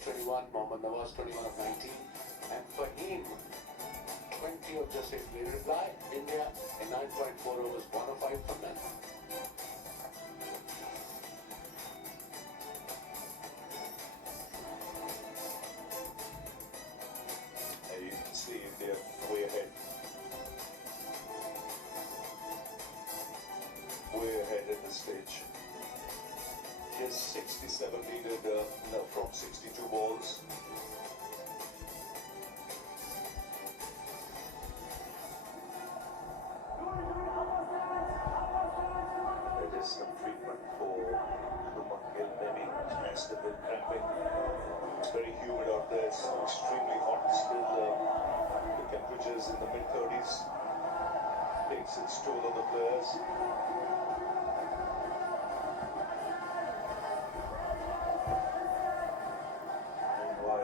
of 21, Mohammad Nawaz 21 of 19, and Fahim 20 of just 8. They reply, India in 9.4 overs, 105 from none. You can see India way ahead. Way ahead at this stage. Here's 67 needed from 62 balls. There is some treatment for Shubman Gill, maybe messed a bit cramping. It's very humid out there, it's extremely hot still. The temperatures in the mid-30s takes its toll on the players.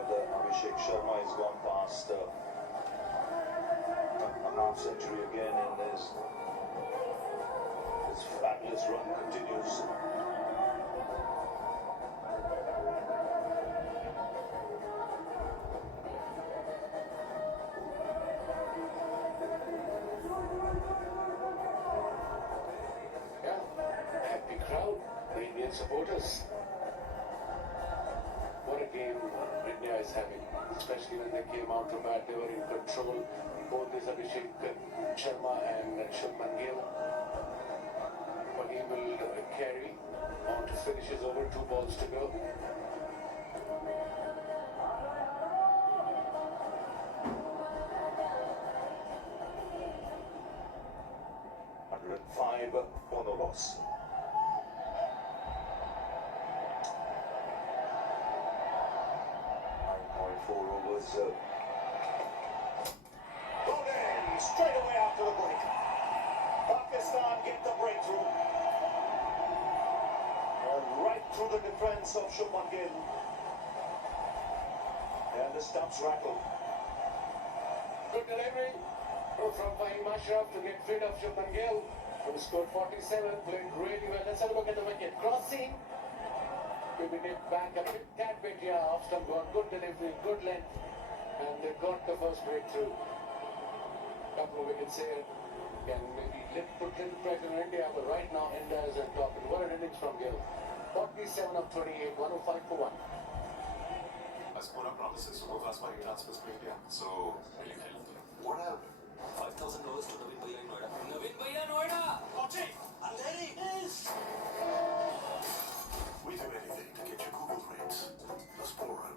Abhishek Sharma has gone past a half century again, and his fabulous run continues. Yeah, happy crowd, the Indian supporters. What a game India is having, especially when they came out to bat. They were in control. Both this Abhishek Sharma and Shubman Gill. Fahim will carry on to finish his over, 2 balls to go. Five for no loss. 9.4 overs. Bowled in straight away after the break. Pakistan get the breakthrough. Right through the defense of Shubman Gill. And the stumps rattle. Good delivery from Fahim Ashraf to get rid of Shubman Gill, who scored 47, played really well. Let's have a look at the wicket. Crossing. Maybe nip back a bit, tad bit here. Off stump gone. Good delivery, good length. And they got the first breakthrough. Couple of wickets here. Can maybe put little pressure on India, but right now India is on top. And what an innings from Gill. 47 of 28, 105 for 1. As Pura promises to go fast money transfers for India, so will you help them? What happened? $5,000 to Naveen Bhaiya in Noida. Naveen Bhaiya, Noida! Kochi! Andheri! Yes! We do anything to get your Google rates. That's Pura.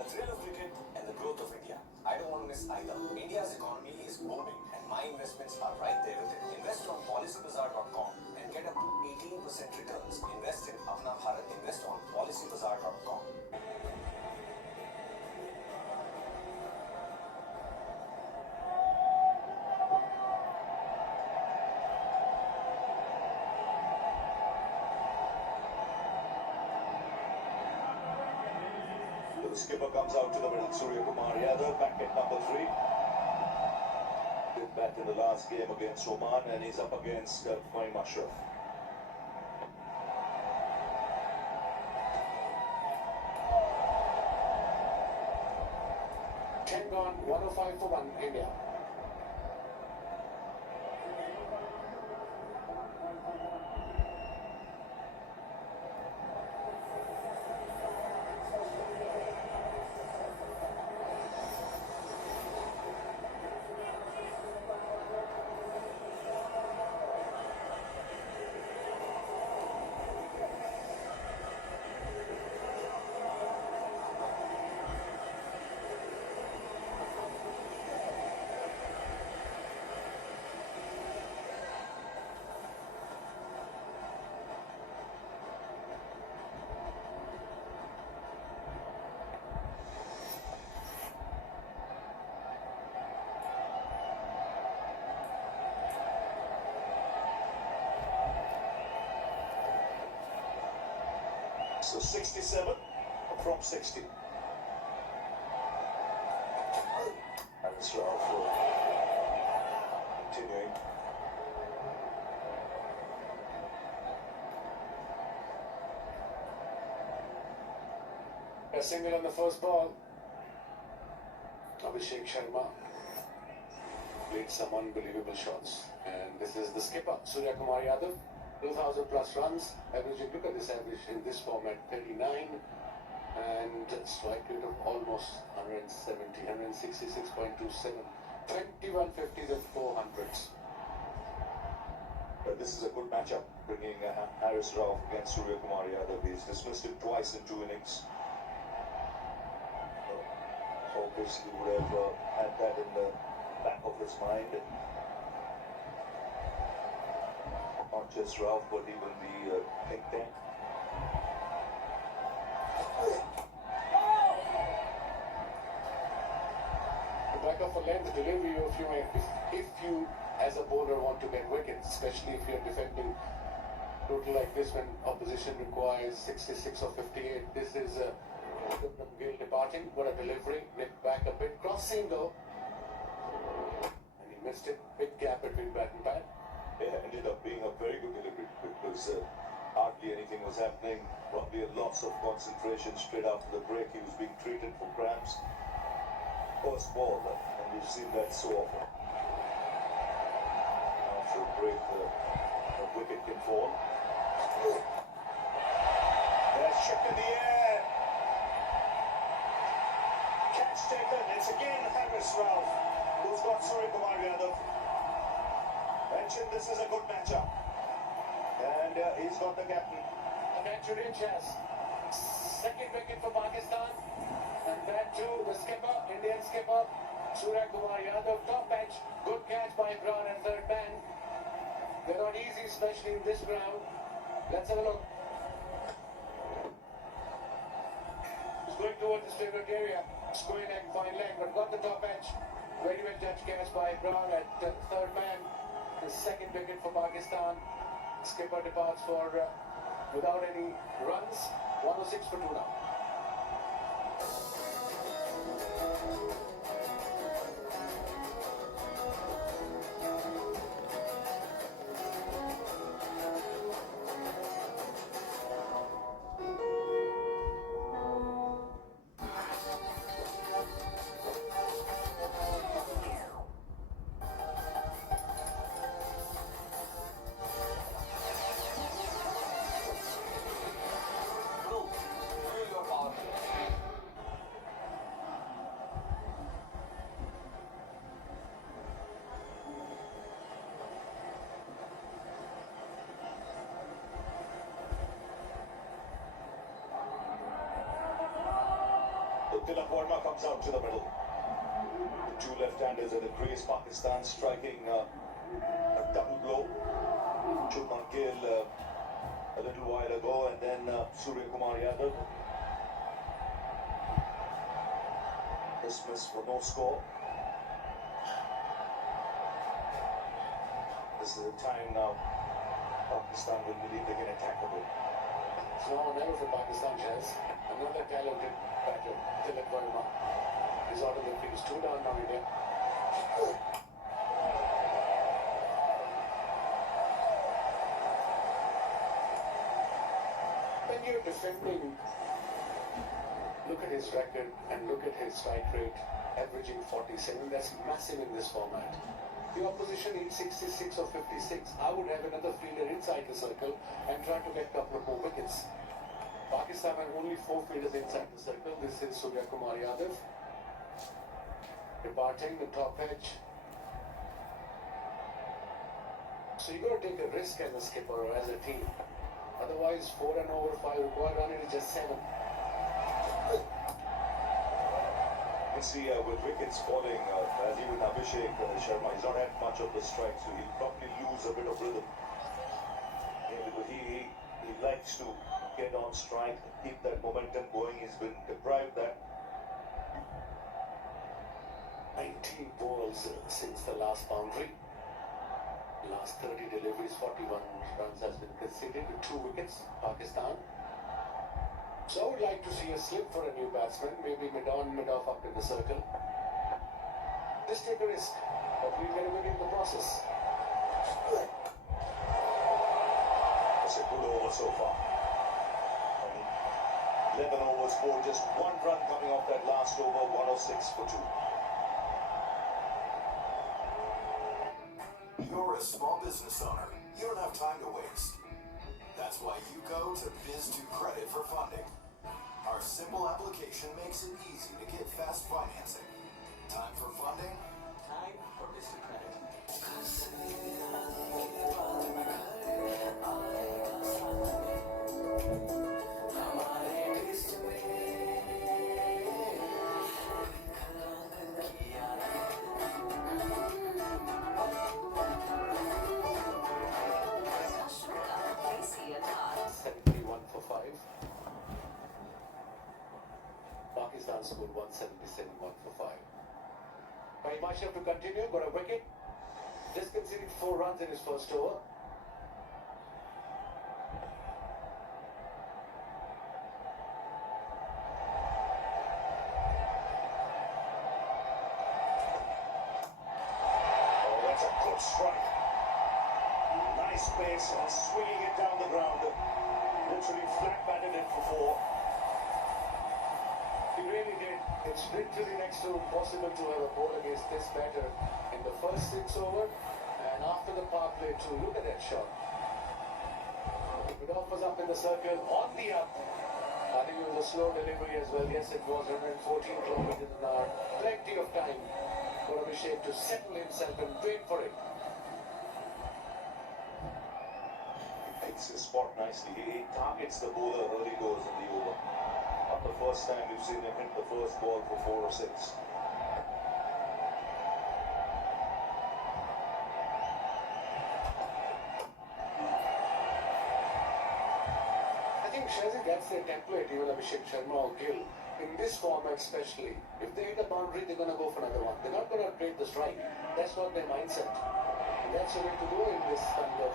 The thrill of cricket and the growth of India. I don't want to miss either. India's economy is booming and my investments are right there with it. Invest on PolicyBazaar.com and get up to 18% returns. Invest in Apna Bharat. Invest on PolicyBazaar.com. The skipper comes out to the middle. Surya Kumar Yadav back at number 3. Did bat in the last game against Oman, and he's up against Fahim Ashraf. Gone, 105 for 1, India. So 67 from 60. And it's Ralph continuing. A single on the first ball. Abhishek Sharma played some unbelievable shots. And this is the skipper, Surya Kumar Yadav. 2,000 plus runs. Averaging, look at this average in this format, 39. And strike rate of almost 170, 166.27. 21 50s and 400s. But this is a good matchup, bringing Haris Rauf against Surya Kumar Yadav. He's dismissed him twice in 2 innings. Obviously would have had that in the back of his mind. Not just Rauf, but even the think tank. The back of a length delivery if you as a bowler want to get wickets, especially if you're defending total like this when opposition requires 66 or 58. This is Shubman Gill departing. What a delivery. Nipped back a bit. Cross seam though. And he missed it. Big gap between bat and pad. It ended up being a very good delivery because hardly anything was happening. Probably a loss of concentration straight after the break. He was being treated for cramps. First ball, and we've seen that so often. After a break, a wicket can fall. There's shift in the air. Catch taken. It's again Haris Rauf who's got Surya Kumar Yadav. Mentioned this is a good matchup. And he's got the captain. Naturally, Chas. Second wicket for Pakistan. And that too, the skipper, Indian skipper, Surya Kumar Yadav, top edge. Good catch by Brown and third man. They're not easy, especially in this ground. Let's have a look. He's going towards his favorite area. Square leg, fine leg, but got the top edge. Very well judged catch by Brown at third man. The second wicket for Pakistan. Skipper departs for without any runs. 106 for 2 now. Tilak Verma comes out to the middle. The two left-handers at the crease. Pakistan striking a double blow. Shubman Gill a little while ago, and then Surya Kumar Yadav. Dismiss for no score. This is the time now Pakistan will believe they can attack a bit. So never for Pakistan, Chas. Another talented batter, Tilak Verma, is out of the field. 2 down now India. When you're defending, look at his record and look at his strike rate, averaging 47. That's massive in this format. The opposition needs 66 or 56. I would have another fielder inside the circle and try to get a couple of more wickets. Pakistan have only 4 fielders inside the circle. This is Surya Kumar Yadav. Departing the top edge. So you got to take a risk as a skipper or as a team. Otherwise, 4 and over 5 required run is just 7. You see, with wickets falling, as even Abhishek Sharma, he's not had much of the strike, so he'll probably lose a bit of rhythm. Because he likes to get on strike, keep that momentum going. He's been deprived that. 19 balls since the last boundary. Last 30 deliveries, 41 runs has been conceded with 2 wickets, Pakistan. So I would like to see a slip for a new batsman, maybe mid-on, mid-off up in the circle. Just take a risk, but we'll get a wicket in the process. It's a good over so far. 11 overs, scored just one run coming off that last over, 106 for 2. You're a small business owner. You don't have time to waste. That's why you go to Biz2 Credit for funding. Our simple application makes it easy to get fast financing. Time for funding? Time for Mr. Credit. For 5. Pakistan scored 177, 1 for 5. By Mashraf to continue, got a wicket. Just conceded 4 runs in his first over. Oh, that's a good strike. Nice pace and swinging it down the ground. Literally flat batted it for 4. He really did. It's literally next to impossible to have a ball against this batter in the first 6 over and after the power play too. Look at that shot. It was up in the circle, on the up. I think it was a slow delivery as well. Yes, it was 114 kilometers an hour. Plenty of time for Abhishek to settle himself and wait for it. He picks his spot nicely. He targets the bowler early doors in the over. Not the first time we've seen him hit the first ball for 4 or 6. I think Shazzy, that's their template, even Abhishek Sharma or Gill. In this format especially, if they hit a boundary, they're going to go for another one. They're not going to break the strike. That's not their mindset. And that's the way to go in this kind of,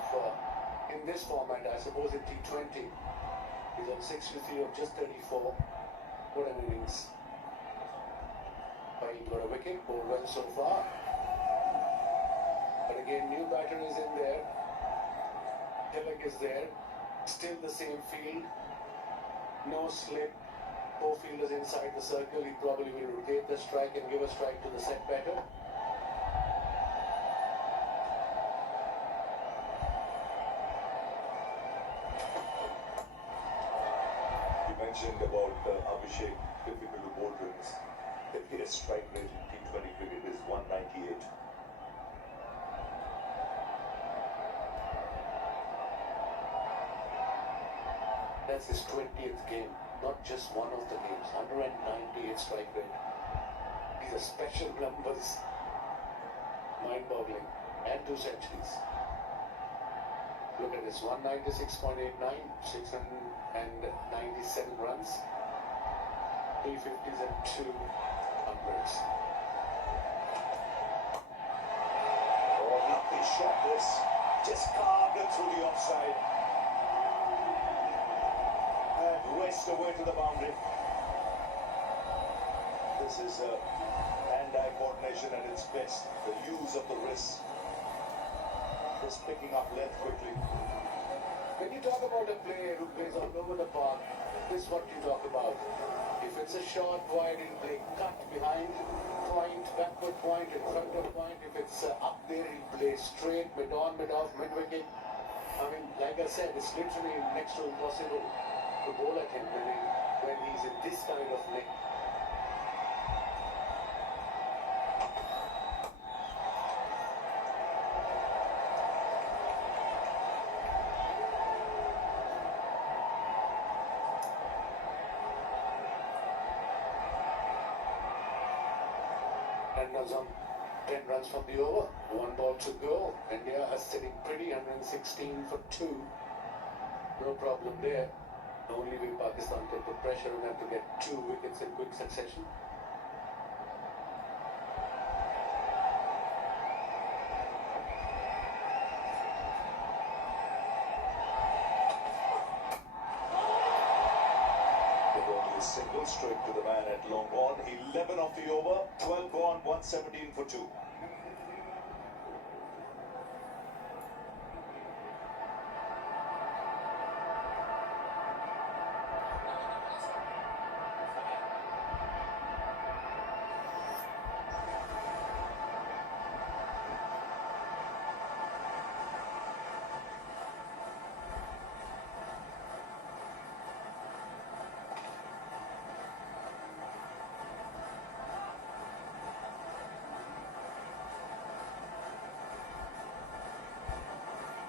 in this format. I suppose in T20, he's on 63 of just 34. What an innings. He got a wicket, bowled well so far. But again, new batter is in there. Tilak is there. Still the same field. No slip. 4 fielders inside the circle. He probably will rotate the strike and give a strike to the set batter. You mentioned about Abhishek, difficult to bowl runs. His strike rate in T20 cricket is 198. That's his 20th game, not just one of the games. 198 strike rate. These are special numbers. Mind-boggling. And 2 centuries. Look at this, 196.89, 697 runs, 350s and 200s. Oh, lovely shot this. Just carved it through the offside. And raced away to the boundary. This is hand-eye coordination at its best. The use of the wrist. Just picking up length quickly. When you talk about a player who plays all over the park, this is what you talk about. If it's a short, wide, he'll play cut behind point, backward point, in front of point. If it's up there, he'll play straight, mid-on, mid-off, mid-wicket. I mean, like I said, it's literally next to impossible to bowl at him when he's in this kind of nick. Runs on 10 runs from the over, 1 ball to go. India are sitting pretty, 116 for 2. No problem there. The only way Pakistan can put pressure on them to get 2 wickets in quick succession. Single straight to the man at long on. 11 off the over, 12 gone, 117 for 2.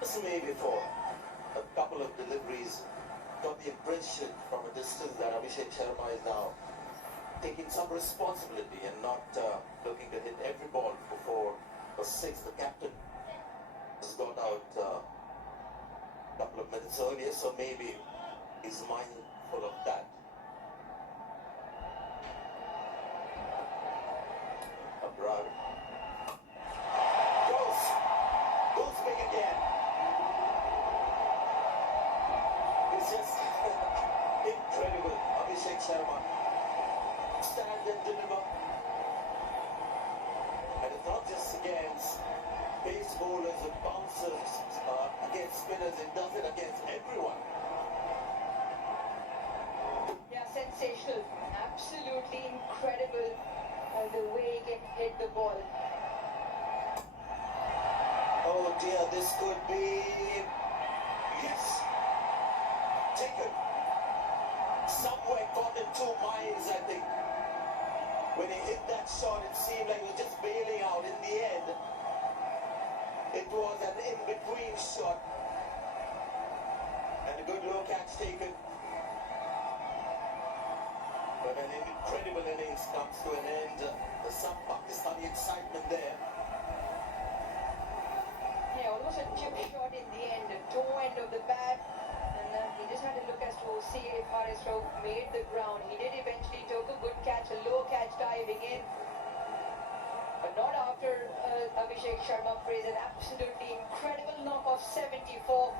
just maybe for a couple of deliveries, got the impression from a distance that Abhishek Sharma is now taking some responsibility and not looking to hit every ball before a six. The captain has got out a couple of minutes earlier, so maybe he's mindful of that. Abrar goes big again. It's just incredible. Abhishek Sharma stand and deliver. And it's not just against pace bowlers and bouncers, against spinners, it does it against everyone. Yeah, sensational. Absolutely incredible the way he can hit the ball. Oh dear, this could be... Yes! Taken. Somewhere caught in two minds, I think. When he hit that shot, it seemed like he was just bailing out. In the end, it was an in-between shot. And a good low catch taken. But an incredible innings comes to an end. There's some Pakistani excitement there. Yeah, almost a chip shot in the end, the toe end of the bat. And he just had to look as to see if Haris Rauf made the ground. He did eventually took a good catch, a low catch diving in. But not after Abhishek Sharma plays an absolutely incredible knock of 74.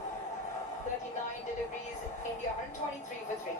39 deliveries, India 123 for 3.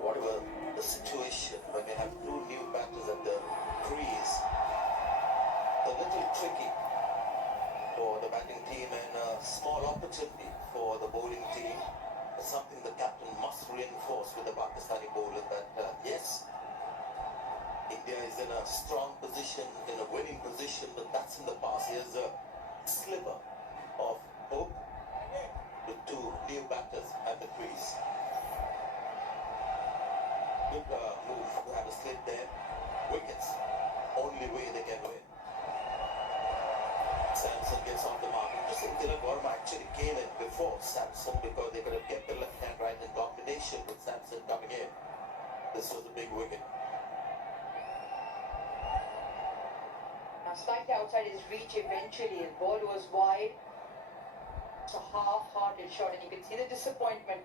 Whatever the situation, when you have two new batters at the crease, a little tricky for the batting team and a small opportunity for the bowling team. It's something the captain must reinforce with the Pakistani bowler that yes, India is in a strong position, in a winning position, but that's in the past. Here's a sliver of hope with two new batters at the crease. Good move to have a slip there. Wickets, only way they can win. Samson gets on the mark. Interesting, Tilak Verma actually came in before Samson because they could have kept the left hand right in combination with Samson coming in. This was a big wicket. Now slightly outside his reach eventually. The ball was wide. It's a half-hearted shot and you can see the disappointment.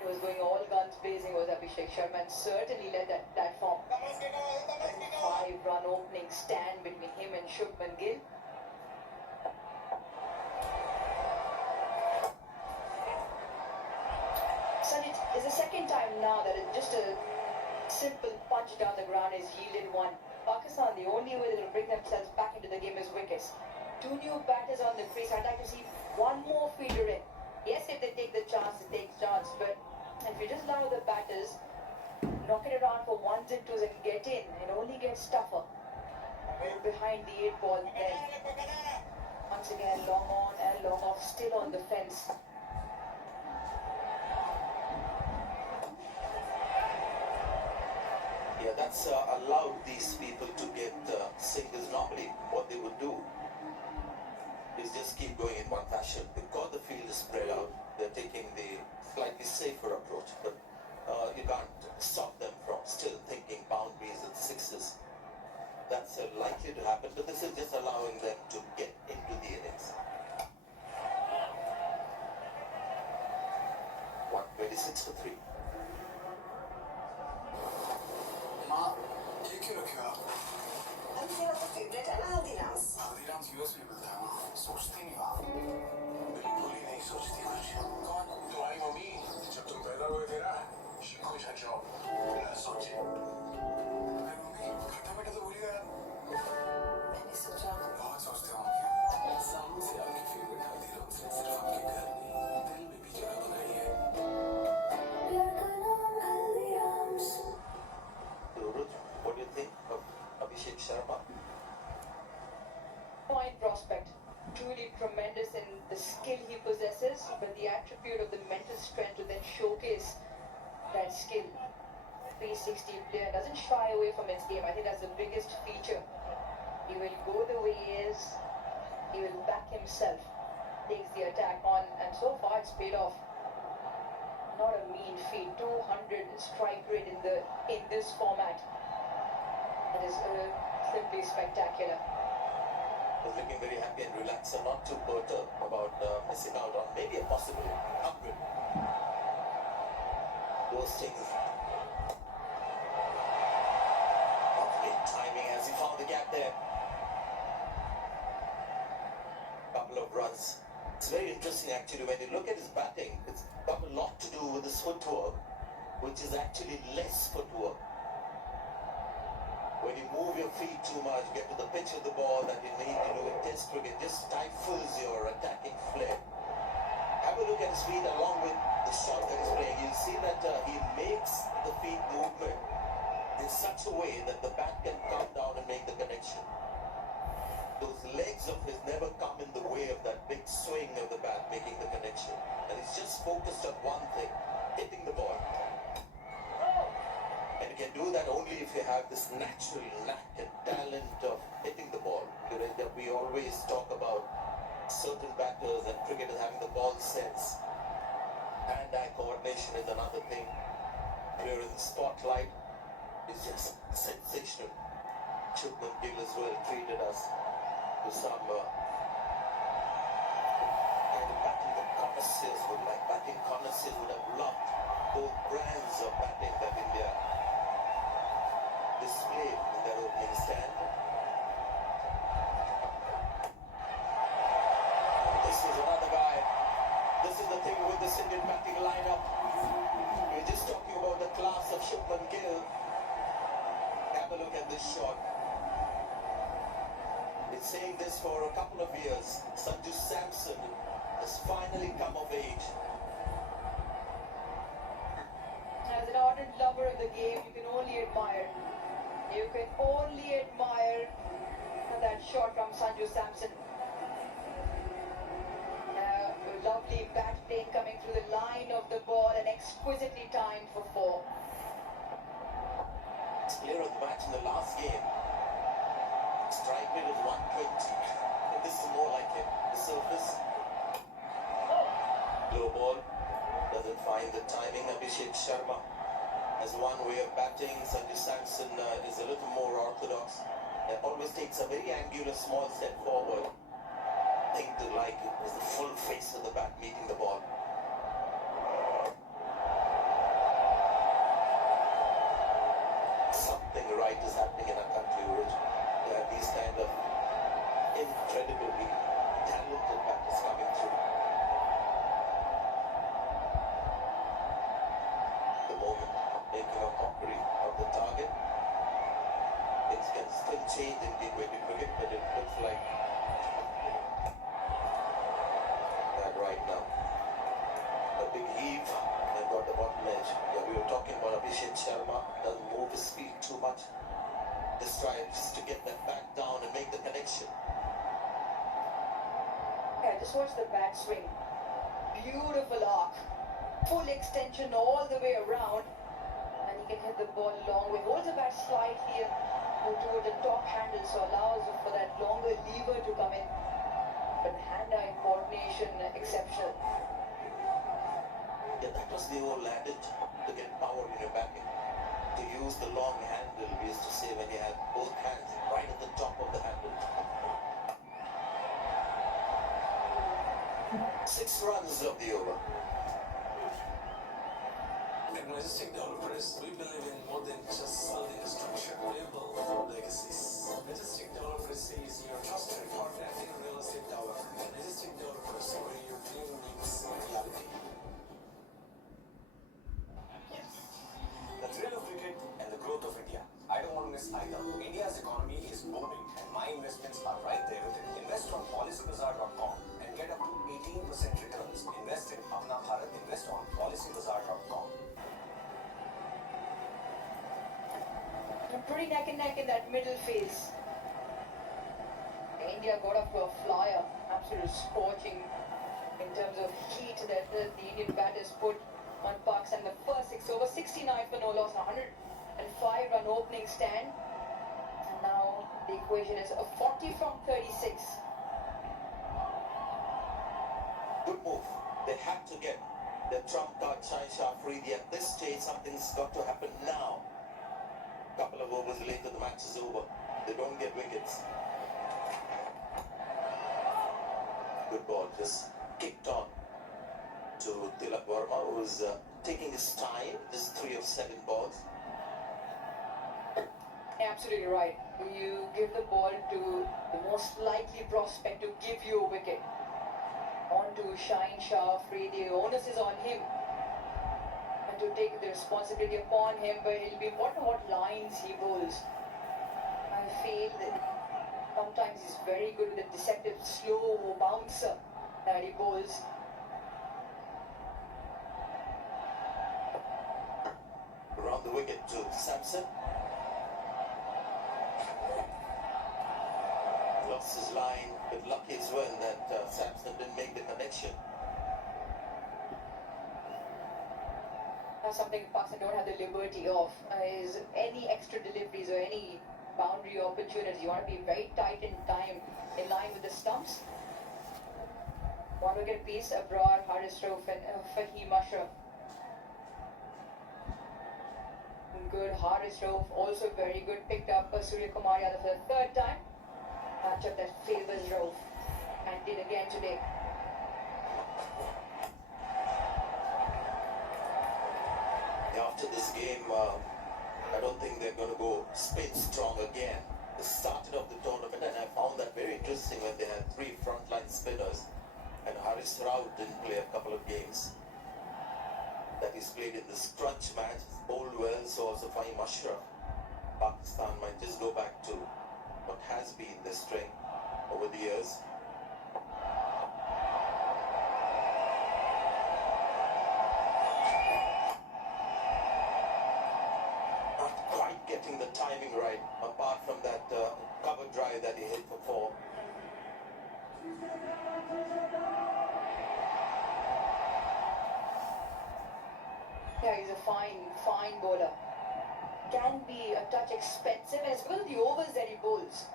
He was going all guns blazing was Abhishek Sharma and certainly led that platform. 5-run opening stand between him and Shubman Gill. So it's the second time now that just a simple punch down the ground has yielded one. Pakistan, the only way they're going to bring themselves back into the game is wickets. Two new batters on the crease. I'd like to see one more fielder in. Yes, if they take the chance, it takes chance, but if you just allow the batters knock it around for ones and twos and get in, it only gets tougher. Behind the 8 ball then. Once again, long on and long off, still on the fence. Yeah, that's allowed these people to get singles. Normally, what they would do is just keep going in one fashion. Because the field is spread out, they're taking the slightly safer approach. But you can't stop them from still thinking boundaries and sixes. That's likely to happen, but this is just allowing them to get into the innings. 126 for 3. माँ ये क्यों रखे हो आप? हम सेवा तो favourite है ना हल्दीराम्स। हल्दीराम्स यूएस में मिलता है ना, सोचते नहीं strength to then showcase that skill. 360 player doesn't shy away from his game. I think that's the biggest feature. He will go the way he is. He will back himself. Takes the attack on, and so far it's paid off. Not a mean feat. 200 strike rate in this format. It is simply spectacular. Was looking very happy and relaxed and not too perturbed about missing out on maybe a possible 100. Those things. Lovely timing as he found the gap there. Couple of runs. It's very interesting actually when you look at his batting. It's got a lot to do with his footwork, which is actually less footwork. When you move your feet too much, get to the pitch of the ball that you need to do in Test cricket, just stifles your attacking flair. Have a look at his feet along with the shot that he's playing. You'll see that he makes the feet movement in such a way that the bat can come down and make the connection. Those legs of his never come in the way of that big swing of the bat making the connection. And he's just focused on one thing, hitting the ball. And you can do that only if you have this natural knack and talent of hitting the ball. That we always talk about certain batters and cricketers having the ball sense. Hand-eye coordination is another thing. Clear in the spotlight is just sensational. Shubman Gill as well treated us to some kind of batting that connoisseurs would like. Batting connoisseurs would have loved both brands of batting that India displayed in their opening stand. This is another guy. This is the thing with this Indian batting lineup. We're just talking about the class of Shubman Gill. Have a look at this shot. Been saying this for a couple of years. Sanju Samson has finally come of age. As an ardent lover of the game, you can only admire. You can only admire that shot from Sanju Samson. A lovely bat plane coming through the line of the ball and exquisitely timed for 4. It's player of the match in the last game. Strike rate is 120. And this is more like him. The surface. Low ball. Doesn't find the timing. Abhishek Sharma has one way of batting. Sanju Samson is a little more orthodox. It always takes a very angular small step forward. Thing to like is the full face of the bat meeting the ball. Something right is happening in our country, which there are these kind of incredibly talented batters coming through. The moment making a mockery of the target. Things can still change in T20 cricket, but it looks like that right now. A big heave and got the bottom edge. Yeah, we were talking about Abhishek Sharma. Doesn't move his feet too much. This tries to get that back down and make the connection. Yeah, just watch the bat swing. Beautiful arc. Full extension all the way around. And he can hit the ball long way. Holds the bat slightly toward the top handle, so allows for that longer lever to come in. But hand-eye coordination exceptional. Yeah, that was the old adage to get power in your batting. To use the long handle, we used to say when you had both hands right at the top of the handle. 6 runs of the over. At Majestic Developers, we believe in more than just building a structure. We build legacies. Majestic Developers is your trusted partner in real estate development. Majestic Developers, where your dream meets reality. The thrill of cricket and the growth of India. I don't want to miss either. India's economy is booming and my investments are right there with it. Invest on PolicyBazaar.com and get up to 18% returns. Invest in Apna Bharat. Invest on PolicyBazaar.com. Pretty neck and neck in that middle phase. India got up to a flyer. Absolute scorching in terms of heat that the Indian batters put on Pakistan. The first 6 overs, 69 for no loss, 105 run opening stand. And now the equation is a 40 from 36. Good move. They had to get the trump card, Shaheen Afridi. At this stage, something's got to happen now. Couple of overs later, the match is over. They don't get wickets. Good ball, just kicked on to Tilak Verma, who's taking his time. Just 3 of 7 balls. Absolutely right. You give the ball to the most likely prospect to give you a wicket. On to Shaheen Afridi. The onus is on him. And to take the responsibility upon him, but it'll be important what lines he bowls. I feel that sometimes he's very good with the deceptive slow bouncer that he bowls. Around the wicket to Samson. Lost his line, but lucky as well that Samson didn't make the connection. That's something Pakistan don't have the liberty of, is any extra deliveries or any boundary opportunities. You want to be very tight in time, in line with the stumps. One wicket piece, Abrar, Haris Rauf and Fahim Ashraf. Good, Haris Rauf also very good, picked up Surya Kumar Yadav for the 3rd time. Matchup that favours Rauf and did again today. After this game, I don't think they're going to go spin strong again. They started off the tournament, and I found that very interesting when they had 3 frontline spinners, and Haris Rauf didn't play a couple of games that he's played in this crunch match. He's bowled well, so also Fahim Ashraf. Pakistan might just go back to what has been their strength over the years. Not quite getting the timing right, apart from that cover drive that he hit for 4. Yeah, he's a fine bowler. Can be a touch expensive, and it's because of the overs that he bowls.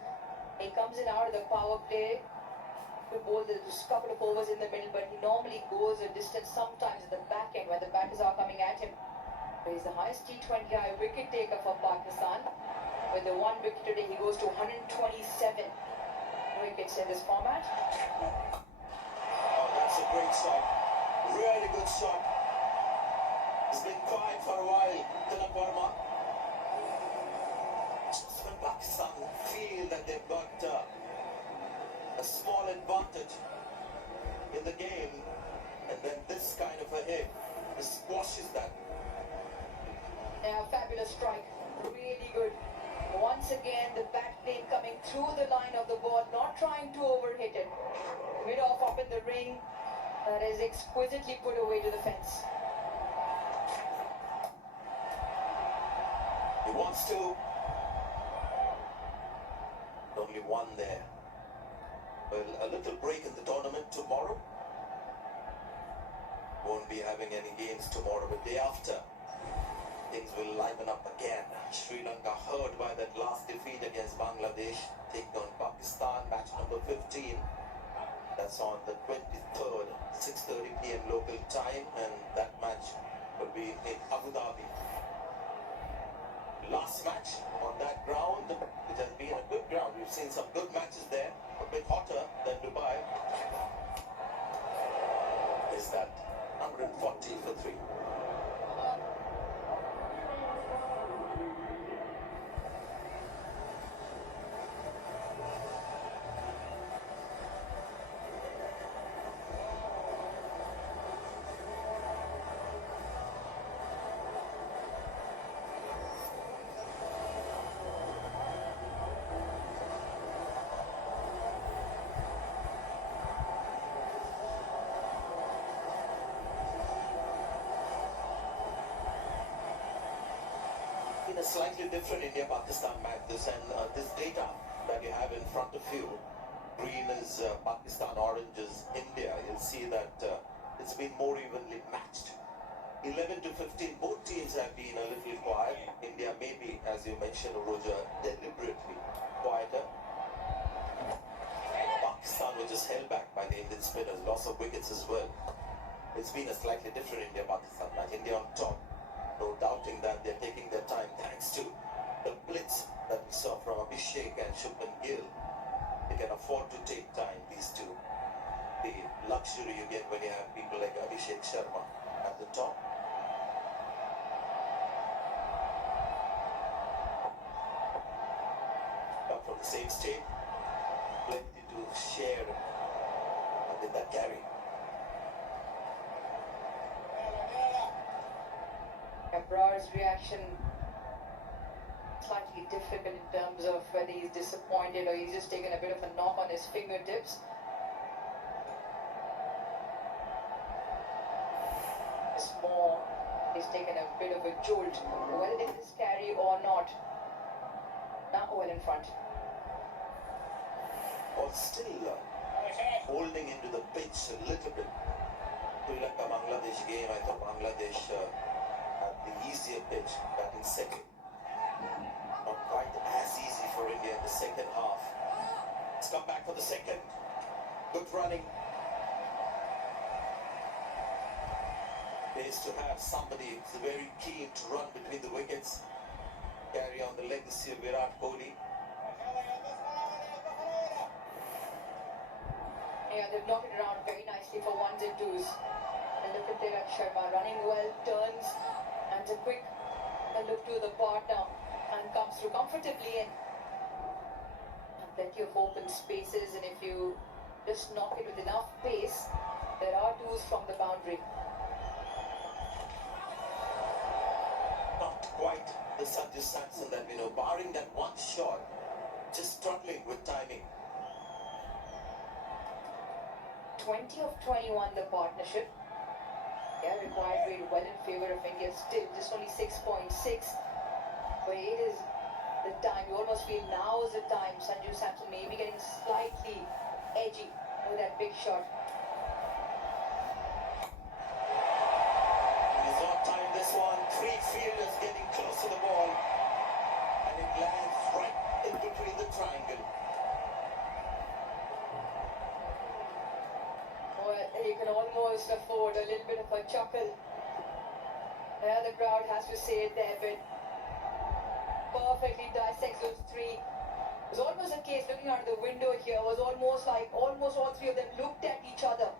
He comes in out of the power play to bowl just a couple of overs in the middle, but he normally goes a distance sometimes at the back end when the batters are coming at him. But he's the highest T20 wicket taker for Pakistan. With the 1 wicket today, he goes to 127 wickets in this format. Oh, that's a great shot. Really good shot. He's been quiet for a while, Tilak Verma. Just when Pakistan feel that they've got a small advantage in the game, and then this kind of a hit squashes that. Yeah, fabulous strike. Really good. Once again, the back plane coming through the line of the ball, not trying to overhit it. Mid off up in the ring. That is exquisitely put away to the fence. He wants to. Only 1 there. Well, a little break in the tournament tomorrow. Won't be having any games tomorrow, but day after, things will liven up again. Sri Lanka hurt by that last defeat against Bangladesh, taking on Pakistan, match number 15. That's on the 23rd, 6:30 p.m. local time, and that match will be in Abu Dhabi. Last match on that ground, it has been a good ground. We've seen some good matches there, a bit hotter than Dubai. Is that 140 for 3? A slightly different India-Pakistan match, this, and this data that you have in front of you green is Pakistan, orange is India, you'll see that it's been more evenly matched. 11 to 15, both teams have been a little quiet. India maybe, as you mentioned, Roja, deliberately quieter. Pakistan was just held back by the Indian spinners, loss of wickets as well. It's been a slightly different India-Pakistan match. India on top, no doubting that they're taking their time thanks to the blitz that we saw from Abhishek and Shubman Gill. They can afford to take time, these two. The luxury you get when you have people like Abhishek Sharma at the top. But from the same state, plenty to share with that carry. Abrar's reaction slightly difficult in terms of whether he's disappointed or he's just taken a bit of a knock on his fingertips. It's more, he's taken a bit of a jolt. Whether it is carry or not, now well in front. Or still holding into the pitch a little bit. Sri Lanka Bangladesh game, I thought Bangladesh had the easier pitch, batting second. Not quite as easy for India in the second half. Let's come back for the second. Good running. Pays to have somebody who's very keen to run between the wickets. Carry on the legacy of Virat Kohli. Yeah, they've knocked it around very nicely for ones and twos. And look at Tilak Sharma running well, turns, and a quick look to the partner and comes through comfortably in. And plenty of open spaces, and if you just knock it with enough pace, there are twos from the boundary. Not quite the Sanju Samson that we know, barring that one shot, just struggling with timing. 20 of 21 the partnership. Yeah, required rate well in favour of India still, just only 6.6. But it is the time, you almost feel now is the time Sanju Samson may be getting slightly edgy with that big shot. He's not timed this one. Three fielders getting close to the ball. And it lands right in between the triangle. Well, you can almost afford a little bit of a chuckle. Yeah, the crowd has to say it there, but perfectly dissects those three. It was almost a case looking out of the window here, was almost like almost all three of them looked at each other.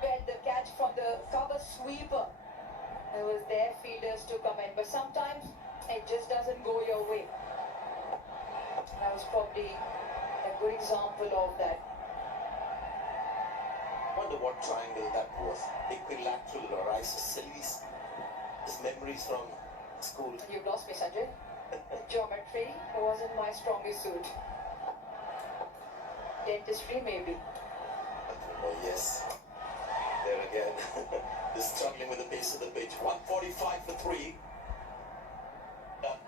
Felt the catch from the cover sweeper. It was their fielders to come in, but sometimes it just doesn't go your way. That was probably a good example of that. Wonder what triangle that was. Equilateral or isosceles. Just memories from school. You've lost me, Sanjay. Geometry wasn't my strongest suit. Dentistry, maybe. Oh, yes. There again. Just struggling with the pace of the pitch. 145 for 3. Done.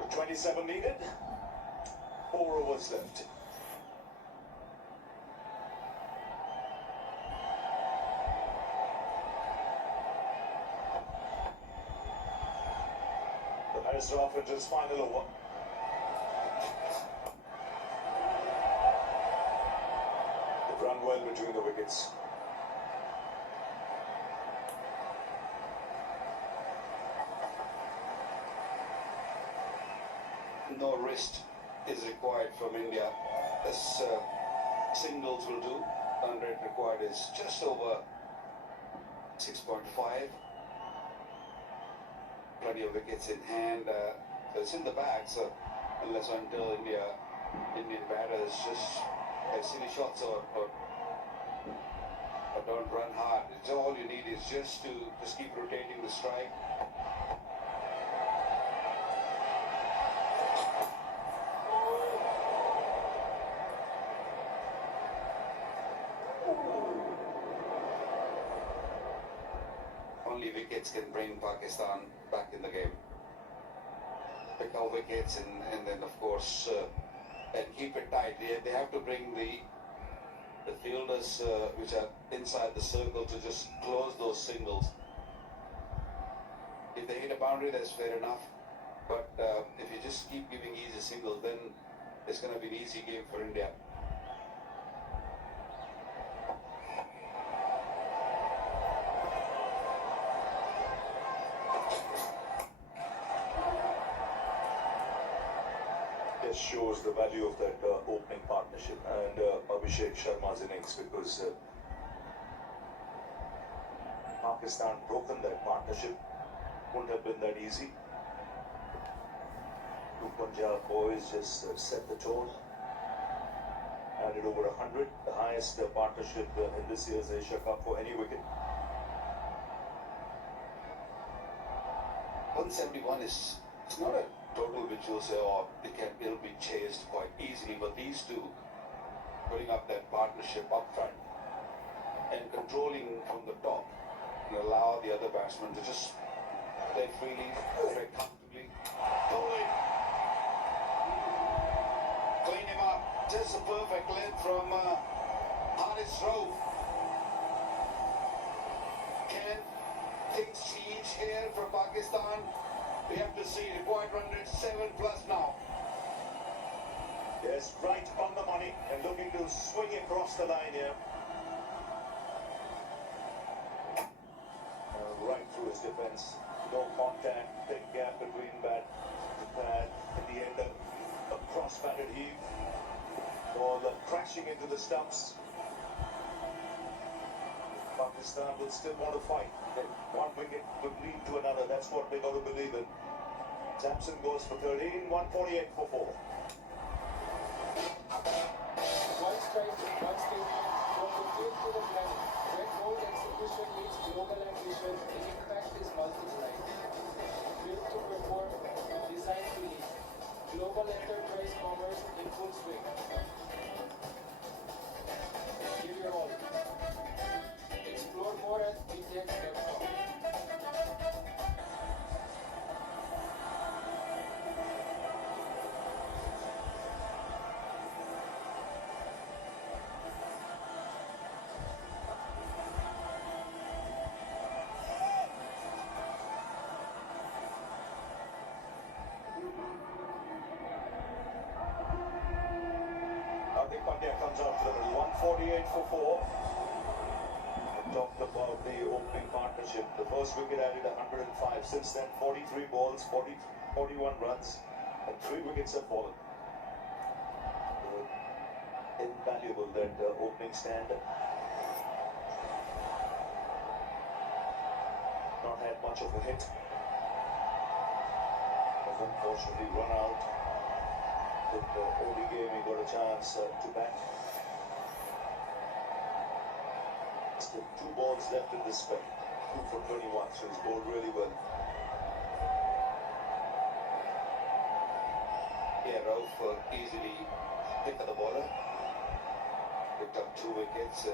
With 27 needed, 4 overs left. The Minister offered his final over. They've run well between the wickets. and no wrist is required from India. This singles will do. Run rate required is just over 6.5. Plenty of wickets in hand. So it's in the bag. So unless until Indian batters just have silly shots or don't run hard. It's all you need is just to keep rotating the strike. Only wickets can bring Pakistan back in the game. Pick our wickets and then of course and keep it tight. They have to bring the fielders which are inside the circle to just close those singles. If they hit a boundary, that's fair enough. But if you just keep giving easy singles, then it's going to be an easy game for India. Just shows the value of that opening partnership and Abhishek Sharma's innings, because Pakistan broken that partnership. Wouldn't have been that easy. Two Punjab boys just set the tone. Added over 100, the highest partnership in this year's Asia Cup for any wicket. 171 is it's not a total which you'll say, oh, it'll be chased quite easily, but these two putting up that partnership up front and controlling from the top and allow the other batsmen to just play freely, very comfortably. Bowling. Clean him up. Just a perfect length from Haris Rauf. Can things change here for Pakistan? We have to see. Required run rate 7+ now. Yes, right on the money and looking to swing across the line here. Right through his defence. No contact, big gap between bat and pad. At the end, a cross-batted heave. Ball crashing into the stumps. Pakistan will still want to fight. One wicket could lead to another. That's what they got to believe in. Sampson goes for 13, 148 for 4. One strike, one statement, from the field to the planet. When bold execution meets global ambition, the impact is multiplied. Built to perform, designed to lead. Global enterprise commerce in full swing. Give your all. Explore more at btx.com. Hardik Pandya comes out to the middle, 148 for 4. We talked about the opening partnership. The first wicket added 105. Since then, 43 balls, 41 runs, and 3 wickets have fallen. Invaluable, that opening stand. Not had much of a hit. Was unfortunately run out. With the only game he got a chance to bat. Still 2 balls left in this spell. 2 for 21, so he's bowled really well. Yeah, Rauf easily pick of the bowler. Picked up 2 wickets.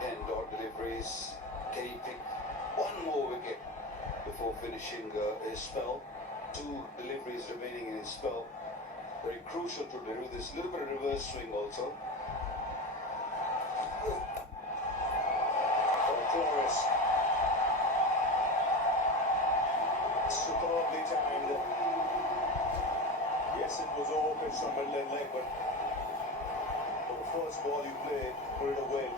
10 dot deliveries. Can he pick 1 more wicket before finishing his spell? 2 deliveries remaining in his spell. Very crucial to do this. Little bit of reverse swing also. Flores. Superbly timed. Yes, it was over pitch from middle and leg, but for the first ball you played, put it away.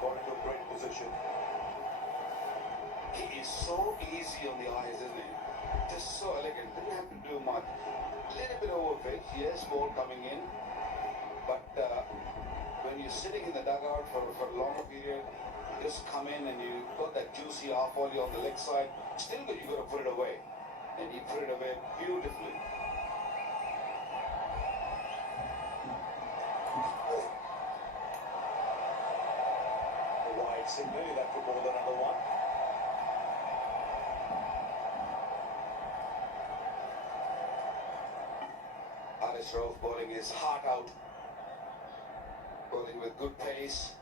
Got into a great position. He is so easy on the eyes, isn't he? Just so elegant. Didn't have to do much. Little bit overfit. Yes, ball coming in. But when you're sitting in the dugout for a longer period, just come in and you got that juicy half volley on the leg side. Still, you got to put it away. And he put it away beautifully. A wide signal, he'll have to bowl another one. Haris Rauf bowling his heart out. Bowling with good pace.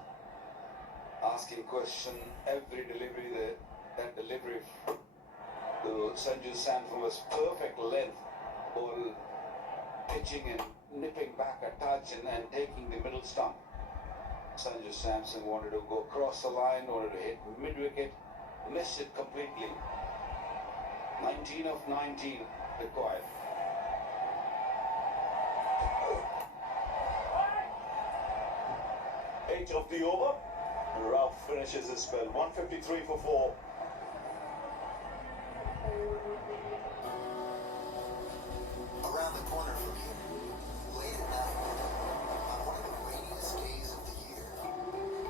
Asking question every delivery. That delivery to Sanju Samson was perfect length. Ball pitching and nipping back a touch and taking the middle stump. Sanju Samson wanted to go across the line, wanted to hit mid-wicket, missed it completely. 19 of 19 required. Eight of the over. Ralph finishes his spell. 153 for 4. Around the corner from here, late at night, on one of the rainiest days of the year,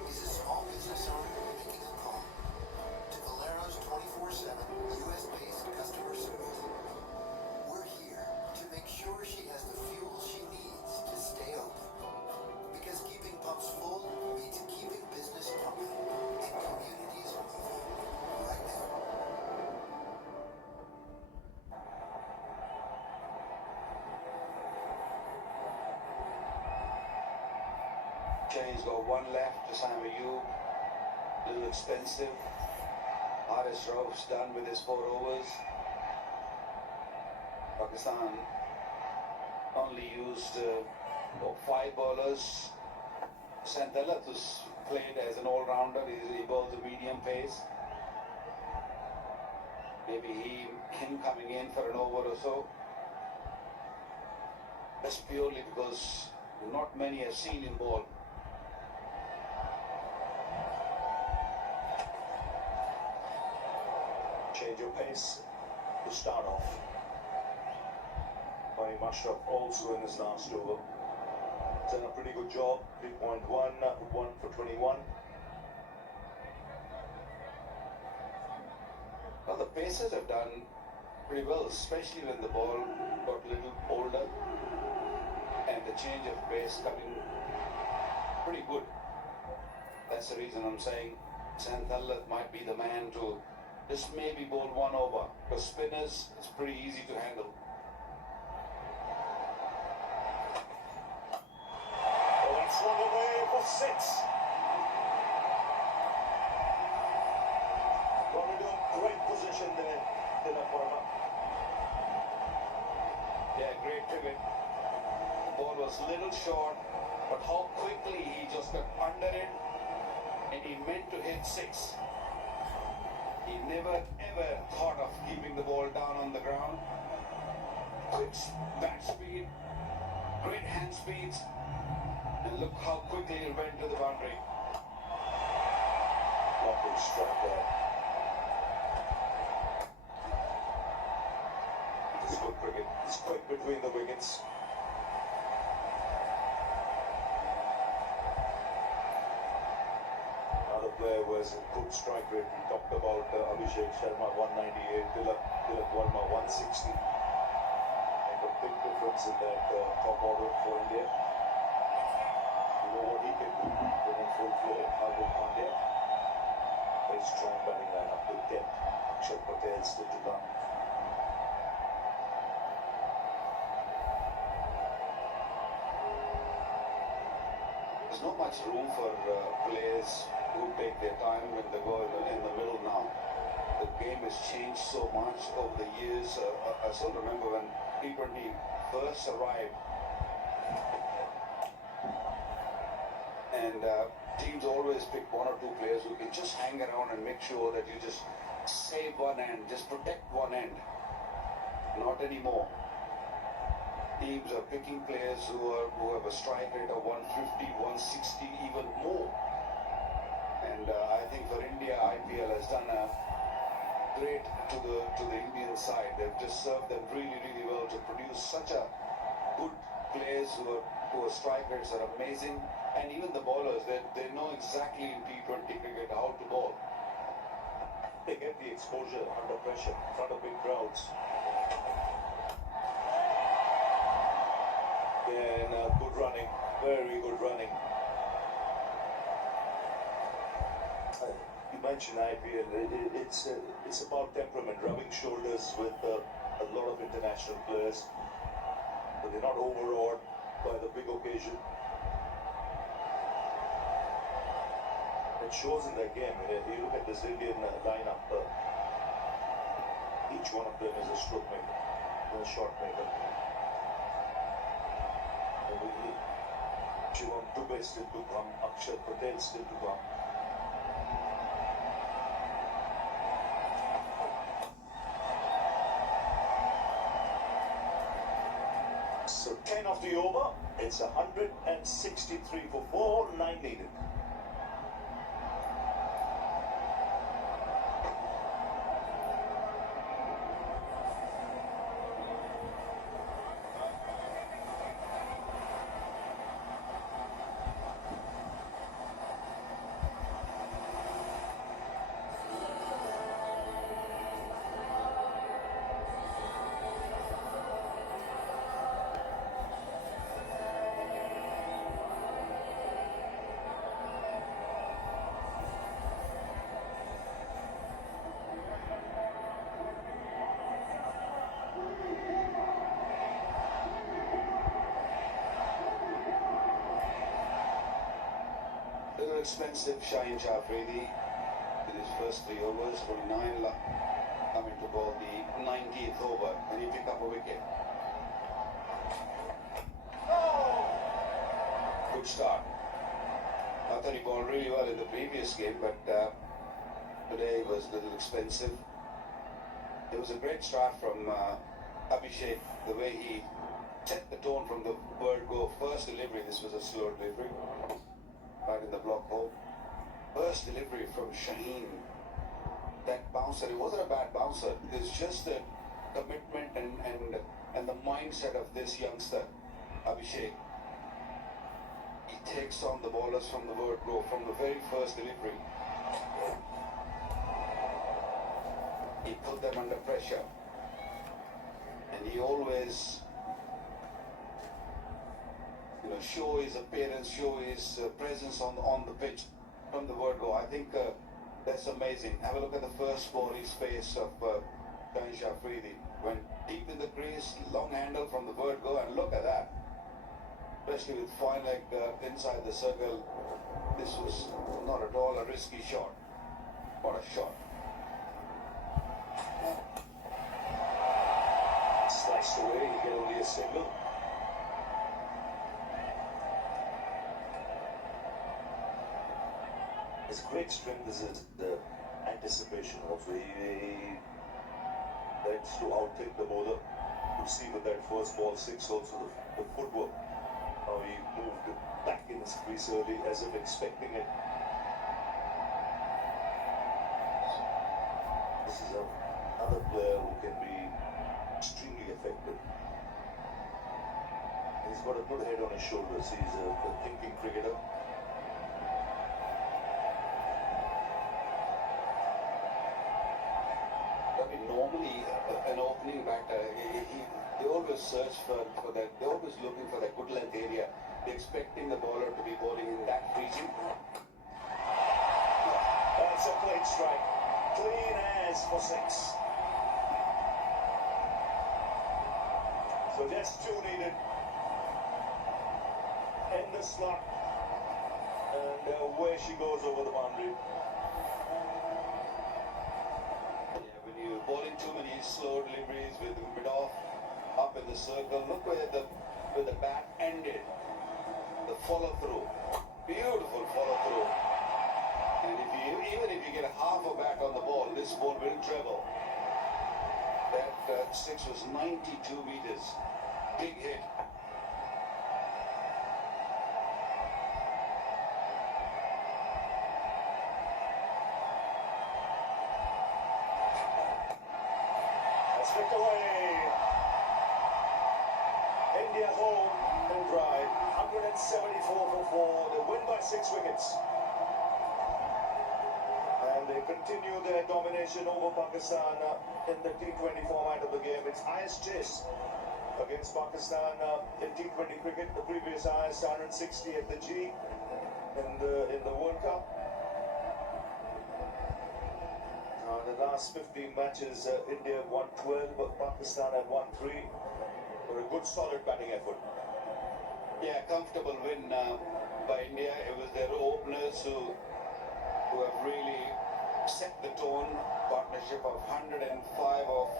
is a small business owner making a call to Valero's 24/7 US-based customer service. We're here to make sure she has the fuel she needs to stay open. Because keeping pumps full means keeping business pumping and communities moving right now. He's got one left to Sam Ayub. A little expensive. Haris Rauf's done with his 4 overs. Pakistan only used 5 bowlers. Santella, who's played as an all-rounder, he bowls a medium pace. Maybe him coming in for an over or so. That's purely because not many have seen him bowl. Change of pace to start off. Fahim Ashraf also in his last over. Done a pretty good job. 3.1, 1 for 21. Well, the Pacers have done pretty well, especially when the ball got a little older and the change of pace coming pretty good. That's the reason I'm saying Santella might be the man to just maybe bowl 1 over, because spinners, it's pretty easy to handle. Oh, that's swung away for 6. Got into a great position there, Tilak Verma. Yeah, great pivot. The ball was a little short, but how quickly he just got under it and he meant to hit 6. He never ever thought of keeping the ball down on the ground. Quick bat speed, great hand speeds, and look how quickly he went to the boundary. Lovely strike there. It's good cricket. It's quick between the wickets. Another player was a good strike rate. We talked about Abhishek Sharma 198, Tilak Verma 160. Make a big difference in that top order for India. You know what he can do when in full flow. Hardik Pandya. Very strong batting lineup with depth. Akshat Patel still to come. There's not much room for players who take their time when they go in the middle now. The game has changed so much over the years. I still remember when T20 first arrived, and teams always pick 1 or 2 players who can just hang around and make sure that you just save one end, just protect one end. Not anymore. Teams are picking players who have a strike rate of 150, 160, even more. And I think for India, IPL has done a great to the Indian side. They've just served them really, really well to produce such a good players who are strikers are amazing, and even the bowlers, they know exactly in T20 cricket how to bowl. They get the exposure under pressure in front of big crowds. And good running, very good running. You mentioned IPL, it's about temperament, rubbing shoulders with a lot of international players, but they're not overawed by the big occasion. It shows in their game. You look at this Indian lineup, each one of them is a stroke maker, a shot maker. Shivam Dubey still to come, Akshar Patel still to come. So 10 of the over, it's 163 for 4, 9 needed. Little expensive Shaheen Shah Afridi with his first 3 overs, only 9 coming to ball the 19th over when he picked up a wicket. Good start. I thought he bowled really well in the previous game, but today was a little expensive. It was a great start from Abhishek, the way he set the tone from the word go. First delivery, this was a slow delivery, right in the block hole. First delivery from Shaheen. That bouncer, it wasn't a bad bouncer. It's just the commitment and the mindset of this youngster, Abhishek. He takes on the bowlers from the word go, from the very first delivery. He put them under pressure. And he always, show his appearance, show his presence on the pitch from the word go. I think that's amazing. Have a look at the first ball he faced of Shaheen Shah Afridi. Went deep in the crease, long handle from the word go, and look at that. Especially with fine leg inside the circle. This was not at all a risky shot. What a shot. Sliced away, he get only a single. His great strength is the anticipation of he likes to outthink the bowler. You see with that first ball 6 also the footwork. How he moved back in his crease early as if expecting it. This is another player who can be extremely effective. He's got a good head on his shoulders. He's a thinking cricketer. Normally, an opening batter, they always search for that. They're always looking for that good length area. They're expecting the bowler to be bowling in that region. That's a clean strike. Clean as for 6. So just 2 needed. In the slot. And away she goes over the boundary. Bowling too many slow deliveries with mid-off up in the circle. Look where the bat ended. The follow-through. Beautiful follow-through. And even if you get a half a bat on the ball, this ball will treble. That 6 was 92 meters. Big hit. try. 174 for 4. They win by 6 wickets. And they continue their domination over Pakistan in the T20 format of the game. It's highest chase against Pakistan in T20 cricket. The previous highest 160 at the G in the World Cup. The last 15 matches, India won 12, but Pakistan had won 3. For a good, solid batting effort. Yeah, comfortable win by India. It was their openers who have really set the tone. Partnership of 105 of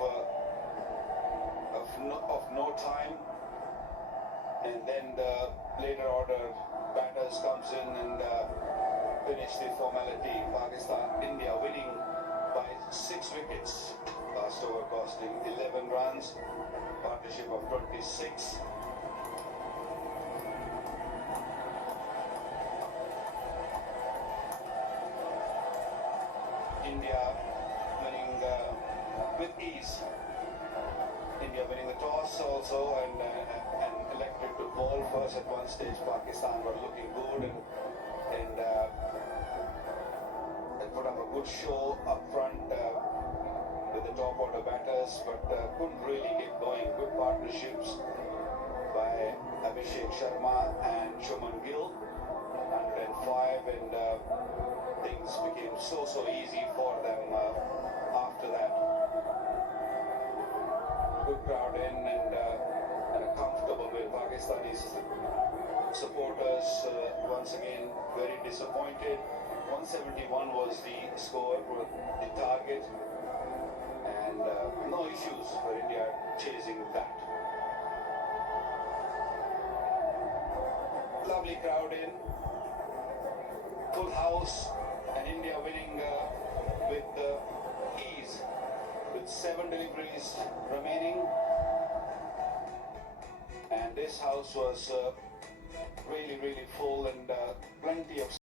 no time, and then the later order batters comes in and finish the formality. India winning by 6 wickets. Last over costing 11 runs. Partnership of 26. India winning with ease. India winning the toss also and elected to bowl first. At one stage Pakistan were looking good and they put up a good show up front with the top order batters, but couldn't really get going. Good partnerships by Abhishek Sharma and Shuman Gill. 105 and things became so easy for them after that. Good crowd in and a comfortable win. Pakistani supporters once again very disappointed. 171 was the score, the target, and no issues for India chasing that. Lovely crowd in, full house, and India winning with ease, with 7 deliveries remaining. And this house was really full and plenty of